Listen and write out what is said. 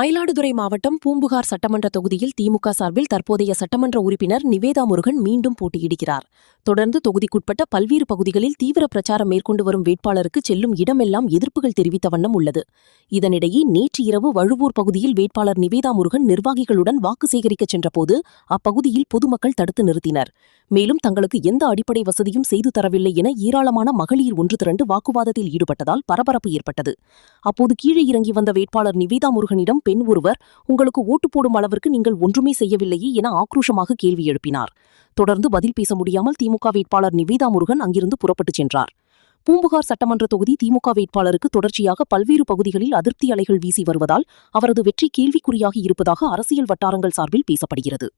மயிலாடுதுறை மாவட்டம் பூம்புகார் சட்டமன்ற தொகுதியில் திமுக சார்பில் தற்போதைய சட்டமன்ற உறுப்பினர் நிவேதா முருகன் மீண்டும் போட்டியிடுகிறார். தொடர்ந்து தொகுதிக்குட்பட்ட பல்வேறு பகுதிகளில் தீவிர பிரச்சாரம் மேற்கொண்டு வரும் வேட்பாளருக்கு செல்லும் இடமெல்லாம் எதிர்ப்புகள் தெரிவித்த வண்ணம் உள்ளது. இதனிடையே நேற்று இரவு வழுவூர் பகுதியில் வேட்பாளர் நிவேதா முருகன் நிர்வாகிகளுடன் வாக்கு சேகரிக்கச் சென்றபோது அப்பகுதியில் பொதுமக்கள் தடுத்து நிறுத்தினர். மேலும் தங்களுக்கு எந்த அடிப்படை வசதியும் செய்து தரவில்லை என ஏராளமான மகளிர் ஒன்று திரண்டு வாக்குவாதத்தில் ஈடுபட்டதால் பரபரப்பு ஏற்பட்டது. அப்போது கீழே இறங்கி வந்த வேட்பாளர் நிவேதா முருகனிடம் பெண் ஒருவர், உங்களுக்கு ஓட்டு போடும் அளவிற்கு நீங்கள் ஒன்றுமே செய்யவில்லையே என ஆக்ரோஷமாக கேள்வி எழுப்பினார். தொடர்ந்து பதில் பேச முடியாமல் திமுக வேட்பாளர் நிவேதா முருகன் அங்கிருந்து புறப்பட்டுச் சென்றார். பூம்புகார் சட்டமன்ற தொகுதி திமுக வேட்பாளருக்கு தொடர்ச்சியாக பல்வேறு பகுதிகளில் அதிருப்தி அலைகள் வீசி வருவதால் அவரது வெற்றி கேள்விக்குறியாகி இருப்பதாக அரசியல் வட்டாரங்கள் சார்பில் பேசப்படுகிறது.